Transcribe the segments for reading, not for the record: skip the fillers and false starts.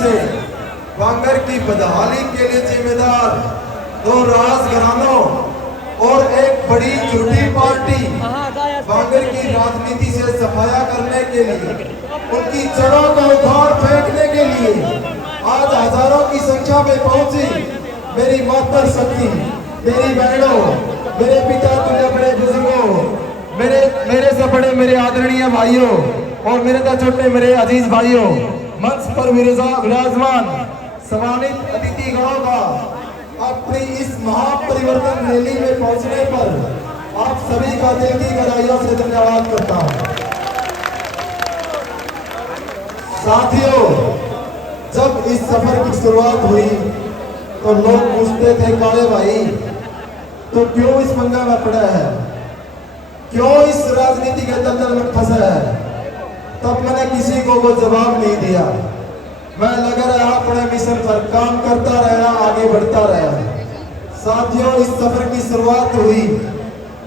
से बांगर की बदहाली के लिए जिम्मेदार दो राजघरानों और एक बड़ी झूठी पार्टी बांगर की राजनीति से सफाया करने के लिए, उनकी जड़ों को उखाड़ फेंकने के लिए आज हजारों की संख्या में पहुंची मेरी मातर शक्ति, मेरी बहनों, मेरे पिता तुल्य बड़े बुजुर्गों, मेरे से बड़े मेरे आदरणीय भाइयों और मेरे से छोटे मेरे अजीज भाइयों, मंच पर विराजमान सम्मानित अतिथि गणों का अपनी इस महापरिवर्तन रैली में पहुंचने पर आप सभी का दिल की गहराइयों से धन्यवाद करता हूं। साथियों, जब इस सफर की शुरुआत हुई तो लोग पूछते थे काले भाई तो क्यों इस पंगा में पड़ा है, क्यों इस राजनीति के दलदल में फंसा है। तब मैंने किसी को वो जवाब नहीं दिया। मैं लगा रहा अपने मिशन पर, काम करता रहा, आगे बढ़ता रहा। साथियों, इस सफर की शुरुआत हुई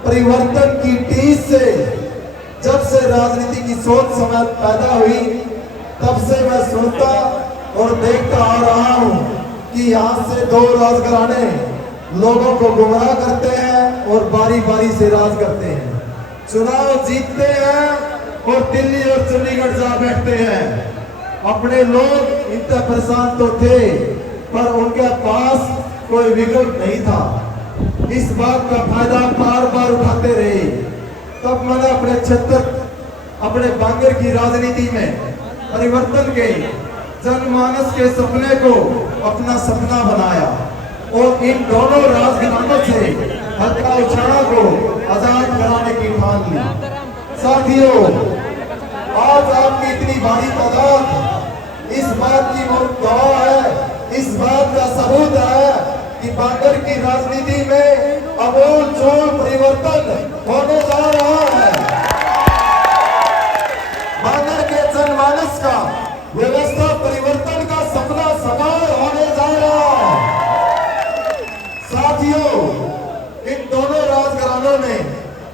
परिवर्तन की टीस से। जब से राजनीति की सोच समझ पैदा हुई तब से मैं सुनता और देखता आ रहा हूं कि यहाँ से दो राजघराने लोगों को गुमराह करते हैं और बारी बारी से राज करते हैं, चुनाव जीतते हैं और दिल्ली और चंडीगढ़ जा बैठते हैं। अपने लोग इतना परेशान तो थे पर उनके पास कोई विकल्प नहीं था। इस बात का फायदा बार बार उठाते रहे। तब मैंने अपने क्षेत्र, अपने बांगर की राजनीति में परिवर्तन के, जनमानस के सपने को अपना सपना बनाया और इन दोनों राजघरानों से हल्का उछाड़ा को आजाद कराने की ठान ली। साथियों, आज आपकी इतनी भारी तादाद इस बात की गवाह है, इस बात का सबूत है कि बांगर की राजनीति में अमूल चूल परिवर्तन होने जा रहा है। बांगर के जनमानस का व्यवस्था परिवर्तन का सपना साकार होने जा रहा है। साथियों, इन दोनों राजघरानों ने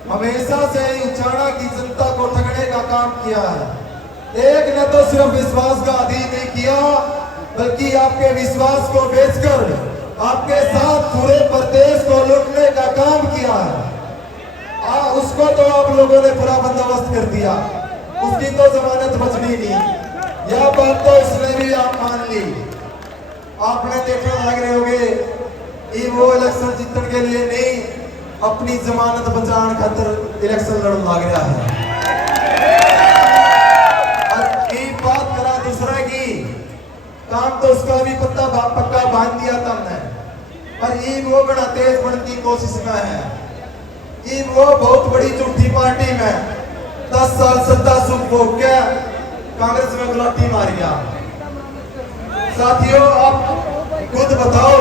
हमेशा से ही उचाड़ा की जनता को ठगने का काम किया है। एक ने तो सिर्फ विश्वास का अधीन नहीं किया बल्कि आपके विश्वास को बेचकर आपके साथ पूरे प्रदेश को लूटने का काम किया है। उसको तो आप लोगों ने पूरा बंदोबस्त कर दिया, उसकी तो जमानत बचनी नहीं। यह बात तो उसने भी आप मान ली। आपने देखने लग रहे होंगे वो इलेक्शन जीतने के लिए नहीं, अपनी जमानत बचाने खातिर इलेक्शन लड़न लग रहा है। बात करा दूसरा की काम तो उसका भी पक्का बांध दिया तुमने, पर ये वो बड़ा तेज बढ़ने की कोशिश में है। ये वो बहुत बड़ी झूठी पार्टी में 10 साल सत्ता सुख भोग के कांग्रेस में गुलाटी मार गया। साथियों, आप खुद बताओ,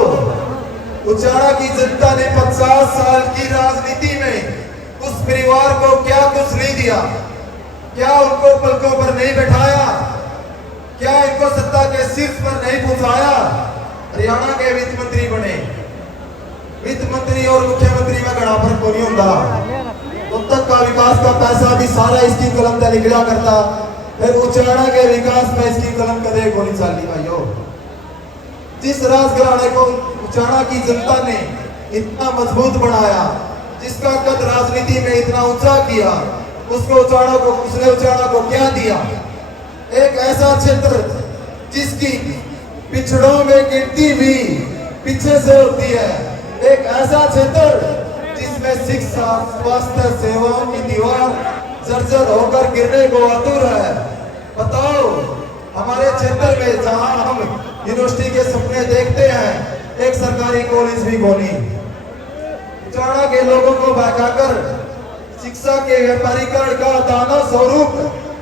उचाड़ा की जनता ने 50 साल की राजनीति में उस परिवार को क्या कुछ नहीं दिया? क्या उनको पलकों पर नहीं बैठाया? क्या इनको सत्ता के शीर्ष पर नहीं पहुंचाया? हरियाणा के वित्त मंत्री बने, वित्त मंत्री और मुख्यमंत्री में गड़ा फर्क नहीं होता। उन तक का विकास का पैसा भी सारा इसकी कलम से निकला करता, फिर उचाड़ा के विकास में इसकी कलम कदे गोली चाली। भाइयों, जिस राजघराने को उचाड़ा की जनता ने इतना मजबूत बनाया, जिसका कद राजनीति में इतना ऊंचा किया, उसने उचाड़ा को क्या दिया? एक ऐसा क्षेत्र जिसकी पिछड़ों में गिनती भी पीछे से होती है, एक ऐसा क्षेत्र जिसमें शिक्षा, स्वास्थ्य सेवाओं की दीवार जर्जर होकर गिरने को आतुर है। बताओ, हमारे क्षेत्र में जहां हम यूनिवर्सिटी के सपने देखते हैं, एक सरकारी कॉलेज भी कोनी। उचाड़ा के लोगों को बहकाकर शिक्षा के व्यापारीकरण का दाना स्वरूप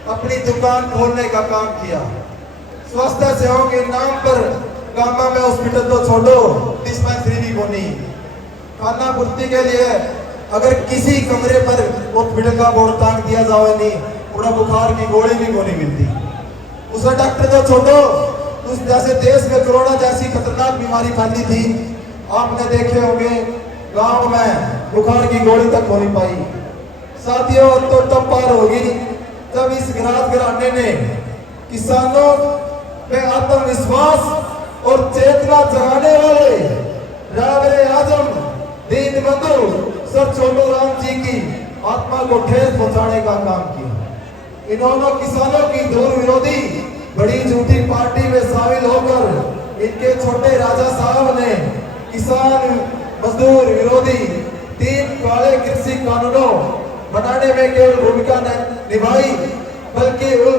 अपनी दुकान खोलने का काम किया। स्वास्थ्य सेवाओं के नाम पर गांव में हॉस्पिटल तो छोड़ो, डिस्पेंसरी भी कोनी। खाना पूर्ति के लिए अगर किसी कमरे पर हॉस्पिटल का बोर्ड टांग दिया जाए नहीं, पूरा बुखार की गोली भी कोनी मिलती। उसे डॉक्टर तो छोड़ो, उस जैसे देश में कोरोना जैसी खतरनाक बीमारी फैली थी, आपने देखे होंगे, गांव में बुखार की गोली तक हो नहीं पाई। साथियों, तो तब पार होगी जब इस राजघराने ने किसानों में आत्मविश्वास और चेतना जगाने वाले रावरे आजम दीन बंधु सर छोटू राम जी की आत्मा को ठेस पहुंचाने का काम किया। इन्होंने किसानों की दूर विरोधी बड़ी झूठी पार्टी में शामिल होकर इनके छोटे राजा साहब ने किसान मजदूर विरोधी 3 काले कृषि कानूनों बनाने में केवल भूमिका निभाई, बल्कि उन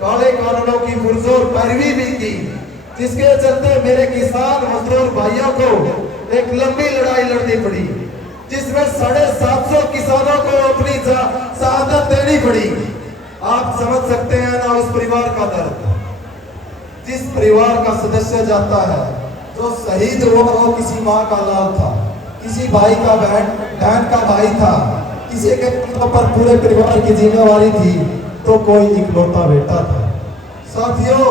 काले कानूनों की पुरजोर पैरवी भी की, जिसके चलते मेरे किसान मजदूर भाइयों को एक लंबी लड़ाई लड़नी पड़ी, जिसमें 750 किसानों को अपनी शहादत देनी पड़ी। आप समझ सकते हैं ना उस परिवार का दर्द। जिस परिवार का सदस्य जाता है, जो शहीद हुआ वो किसी माँ का लाल था, किसी भाई का बहन का भाई था, किसी के पर पूरे परिवार की जिम्मेवारी थी, तो कोई इकलौता बेटा था। साथियों,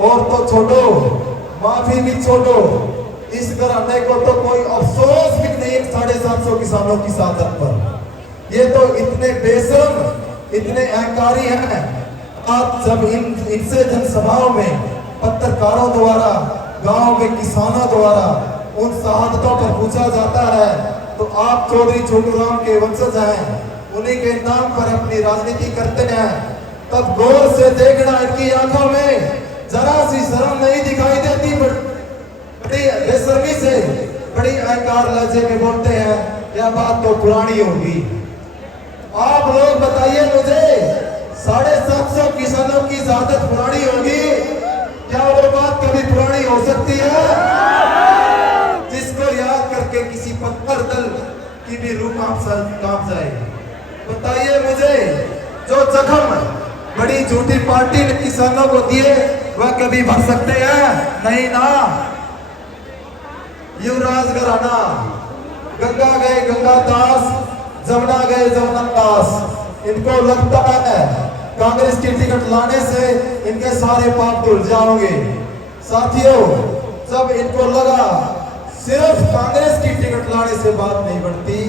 और तो छोड़ो, माफी भी छोड़ो, इस घराने को तो कोई अफसोस भी नहीं 750 किसानों की शहादत पर। ये तो इतने बेशर्म, इतने अहंकारी हैं। आज जब इनसे जनसभाओं में पत्रकारों द्वारा, गांव के किसानों द्वारा उन शहादतों पर पूछा जाता है, तो आप चौधरी छोटू राम के वंशज हैं, उन्हीं के नाम पर अपनी राजनीति करते हैं, तब गौर से देखना इनकी आंखों में जरा सी शर्म नहीं दिखाई देती। बड़ी बेशर्मी से, बड़ी अहंकार लहजे में बोलते हैं, यह बात तो पुरानी होगी। आप लोग बताइए मुझे, 750 किसानों की शहादत पुरानी होगी? क्या वो बात कभी पुरानी हो सकती है? जिसको याद करके किसी पत्थर दल की भी रूह कांप जाए। बताइए मुझे, जो जख्म बड़ी झूठी पार्टी ने किसानों को दिए, वह कभी भर सकते हैं? नहीं ना। युवराज घराना, गंगा गए गंगा दास, जमुना गए जमुना दास। इनको लगता है कांग्रेस की टिकट लाने से इनके सारे पाप धुल जाओगे। साथियों, जब इनको लगा सिर्फ कांग्रेस की टिकट लाने से बात नहीं बनती,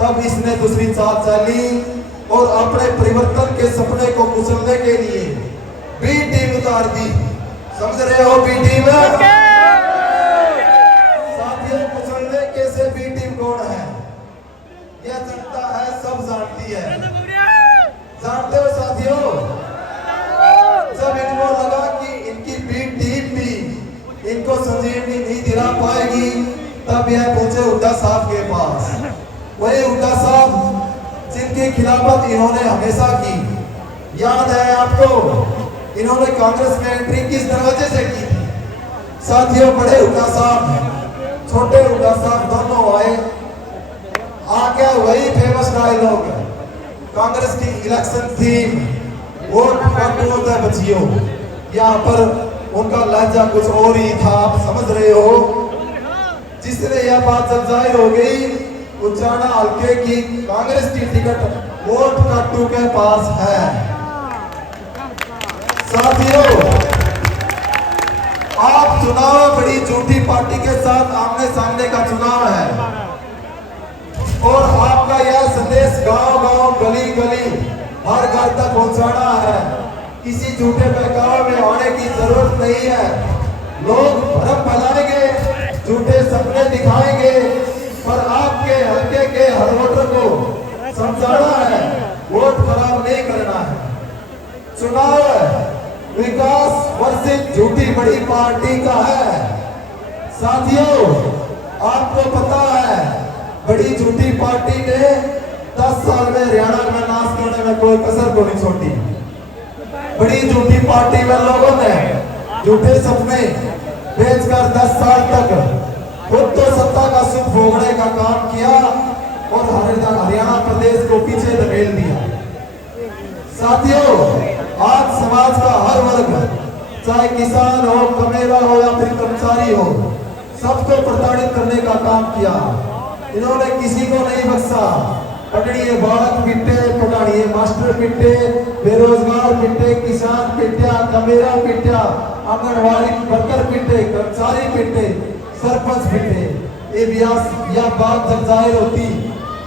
तब इसने दूसरी चाल चली और अपने परिवर्तन के सपने को कुचलने के लिए बी टीम उतार दी। समझ रहे हो बी टीम? साथियों, कुचलने के से बी टीम कौन है? यह जनता है, सब जानती है। जानते हो साथियों, जब इनको लगा कि इनकी बी टीम भी इनको संजीवनी नहीं दिला पाएगी, तब यह पहुंचे हुड्डा साहब के पास। वही हुड्डा साहब जिनकी खिलाफत इन्होंने हमेशा की। याद है आपको, इन्होंने कांग्रेस में एंट्री किस दरवाजे से की थी? साथियों, बड़े हुड्डा साहब, छोटे हुड्डा साहब दोनों आए। आके वही फेमस डायलॉग, कांग्रेस की इलेक्शन थीम, वोट काटू होता है बच्चियों। यहाँ पर उनका लहजा कुछ और ही था, आप समझ रहे हो। जिसने यह बात जब जाहिर हो गई, उचाना हल्के की कांग्रेस की टिकट वोट काटू के पास है। साथियों, आप चुनाव बड़ी झूठी पार्टी के साथ आमने सामने का चुनाव है, और आपका यह संदेश गांव-गांव, गली-गली, हर घर तक पहुंचाना है। किसी झूठे बहकावे में आने की जरूरत नहीं है। लोग भ्रम फैलाएंगे, झूठे सपने दिखाएंगे, पर आपके हल्के के हर वोटर को समझाना है, वोट खराब नहीं करना है। चुनाव विकास वर्षित झूठी बड़ी पार्टी का है। साथियों, आपको पता है, बड़ी झूठी पार्टी ने 10 साल में हरियाणा में नाश करने में कोई कसर को नहीं छोड़ी। बड़ी झूठी पार्टी में लोगों ने झूठे सपने बेचकर 10 साल तक खुद तो सत्ता का सुख भोगने का काम किया और हरियाणा प्रदेश को पीछे धकेल दिया। साथियों, आज समाज का हर वर्ग, चाहे किसान हो, कमेरा हो या फिर कर्मचारी हो, सबको प्रताड़ित करने का काम किया। इन्होंने किसी को नहीं बख्शा। पकड़िए बालक पिटे, पकड़िए मास्टर पिटे, बेरोजगार पिटे, किसान पिटा, कमेरा पिटा, आंगनवाड़ी वर्कर पिटे, कर्मचारी पिटे, सरपंच पिटे। यह बात जब जाहिर होती,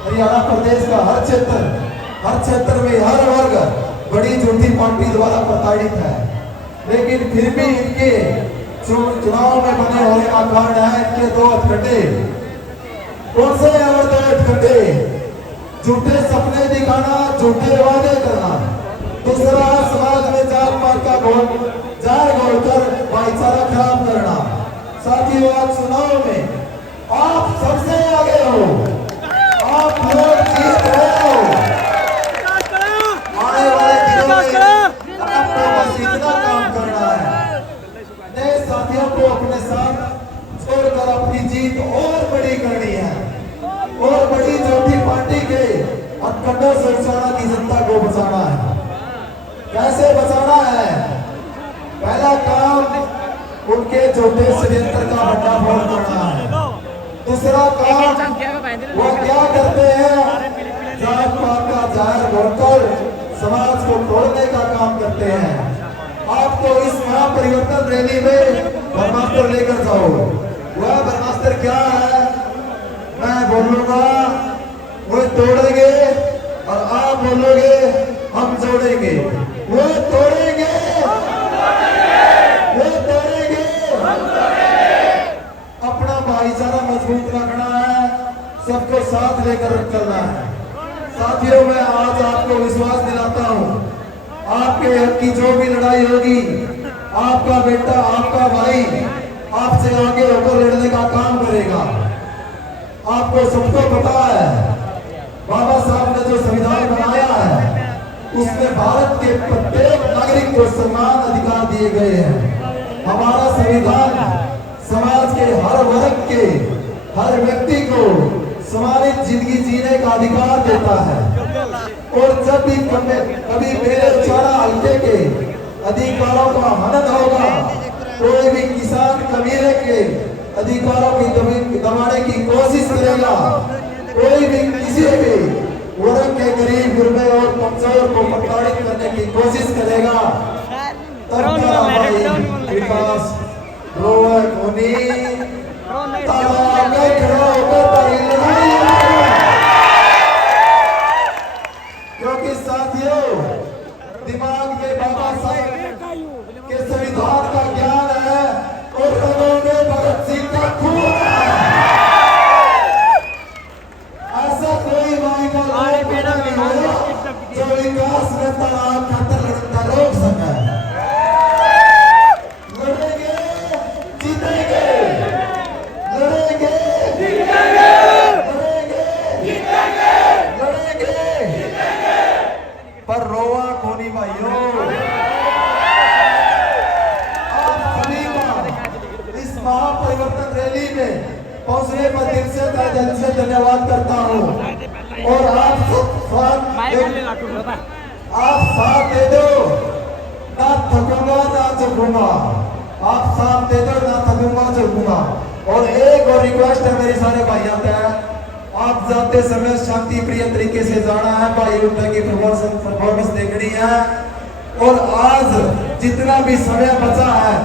हरियाणा प्रदेश का हर क्षेत्र में हर वर्ग बड़ी झूठी पार्टी द्वारा प्रताड़ित है। लेकिन फिर भी इनके चुनाव में बने होने का कारण है इनके दो हथकंडे। कौन से हैं वो दो हथकंडे? झूठे सपने दिखाना, झूठे वादे करना। दूसरा, समाज में जात पात का जाल घोलकर भाईचारा खराब करना। साथियों, आज चुनाव में आप सबसे आगे हो, आप लोग जीत रहे हो। आने वाले दिनों में आपको बस इतना काम करना है, नए साथियों को अपने साथ छोड़कर अपनी जीत और बड़ी करनी है, और बड़ी जोटी पार्टी के हथकंडों से उचाड़ा की जनता को बचाना है। कैसे बचाना है? पहला काम उनके झूठे षड्यंत्र का भंडाफोड़ करना है। दूसरा काम वो क्या करते हैं? जात पात का जाहिर बोलकर समाज को तोड़ने का काम करते हैं। आप तो इस महापरिवर्तन रैली में ब्रह्मास्त्र लेकर जाओ। वह ब्रह्मास्त्र क्या है? मैं बोलूंगा वो तोड़ेंगे और आप बोलोगे हम जोड़ेंगे। वो तोड़ेंगे, वो तोड़ेंगे। अपना भाईचारा मजबूत रखना है, सबको साथ लेकर चलना है। साथियों, मैं आज आपको विश्वास दिलाता हूं, आपके हक की जो भी लड़ाई होगी, आपका बेटा, आपका भाई आपसे आगे होकर लड़ने का काम करेगा। आपको सबको पता है, बाबा साहब ने जो संविधान बनाया है उसमें भारत के प्रत्येक नागरिक को समान अधिकार दिए गए हैं। हमारा संविधान समाज के हर वर्ग के हर व्यक्ति को सम्मानित जिंदगी जीने का अधिकार देता है। और जब भी कभी मेरे चारा हल्के के अधिकारों का हनन होगा, कोई भी किसान कबीले के अधिकारों की दबाने की कोशिश करेगा, कोई भी किसी भी वर्ग के गरीब गुरबे और कमजोर को प्रताड़ित करने की कोशिश करेगा, तब मेरा भाई विकास रोहक होनी क्योंकि साथियों, दिमाग में बाबा साहब के संविधान का ज्ञान है और रगों में भगत सिंह का खून है। ऐसा कोई भाई का नहीं होगा जो विकास में तनाव खातर लड़ता रोक सके। लड़ेंगे, जीतेंगे, लड़ेंगे, जीतेंगे, लड़ेंगे, लड़ेंगे, पर रोवा कोनी भाइयों। आप सभी का इस महापरिवर्तन रैली में पहुंचने पर दिल से धन्यवाद करता हूं। और आप साथ दे दो, ना थकूंगा ना झुकूंगा। आप साथ दे दो, ना थकूंगा झुकूंगा। और एक और रिक्वेस्ट है मेरे सारे भाइयों से, आप जाते समय शांति प्रिय तरीके से जाना है, भाई उनका की परफॉर्मेंस देखनी है। और आज जितना भी समय बचा है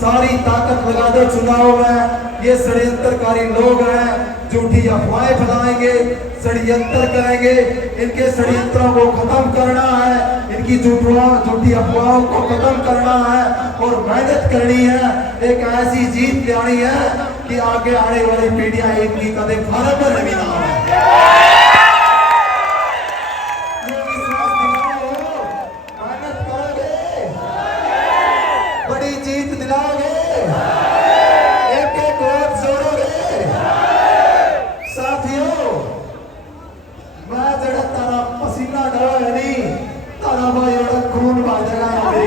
सारी ताकत लगा दो चुनाव में। ये षड्यंत्रकारी लोग हैं, झूठी अफवाहें फैलाएंगे, षड्यंत्र करेंगे। इनके षड्यंत्रों को खत्म करना है, इनकी झूठी अफवाहों को खत्म करना है और मेहनत करनी है। एक ऐसी जीत लानी है कि आगे आने वाली पीढ़ियां इनकी कदम भारत पर नहीं ना हो। मेहनत करोगे, बड़ी जीत दिलाओगे, एक एक वोट जोड़ोगे। साथियों, मैं जड़ा तारा पसीना डरो है नहीं, तारा भाई और खून बाजेगा मेरी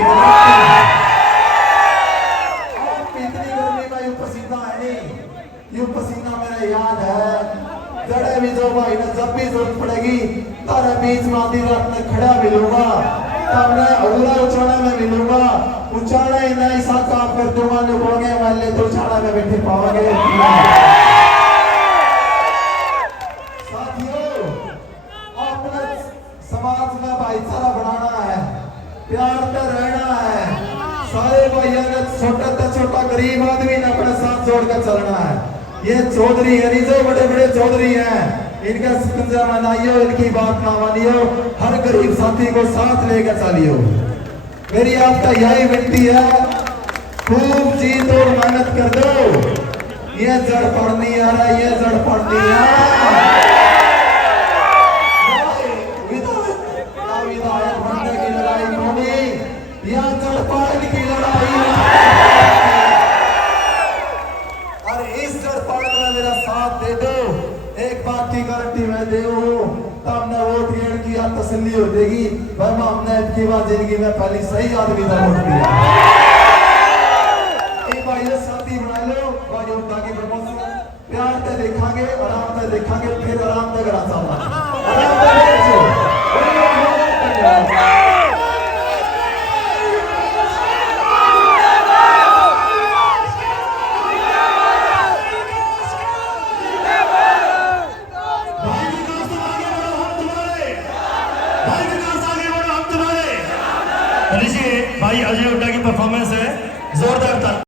इतनी गर्मी में यू पसीना है नहीं। यू पसीना मेरा याद है, जड़े भी जो भाई ने जब भी जरूरत पड़ेगी तारे बीच में आधी रात में खड़ा मिलूंगा, तब मैं अगला उचाड़ा में मिलूंगा। उचाड़ा ही नहीं साका फिर तुम्हारे बोगे वाले तो उचाड़ा में बैठे पाओगे। साथियों, अपने समाज में भाईचारा बढ़ाना है, प्यार से रहना है। सारे भाइयों ने छोटा से छोटा गरीब आदमी ने अपने साथ जोड़कर चलना है। ये चौधरी है, जो बड़े बड़े चौधरी हैं, इनका शिकंजा मनाइयो, इनकी बात ना मानियो, हर गरीब साथी को साथ लेकर चलियो। मेरी आपका यही विनती है, खूब जीत और मेहनत कर दो। ये जड़ पड़ नहीं आ रहा, ये जड़ पड़ नहीं आ विधायक बनने की लड़ाई होनी, यह जड़ पड़ की लड़ाई। अरे इस जड़ पड़ में मेरा साथ दे दो, एक बात की गारंटी मैं दे तब हमने वोट गेड़ किया, तसल्ली हो जाएगी भाई हमने की बात जिंदगी में पहली सही आदमी का वोट दिया। भाई साथी बना लो, भाई ताकि प्रमोशन प्यार से देखांगे, आराम से देखांगे, फिर आराम से करा सामना आराम से भाई अजय हुड्डा की परफॉर्मेंस है जोरदार था।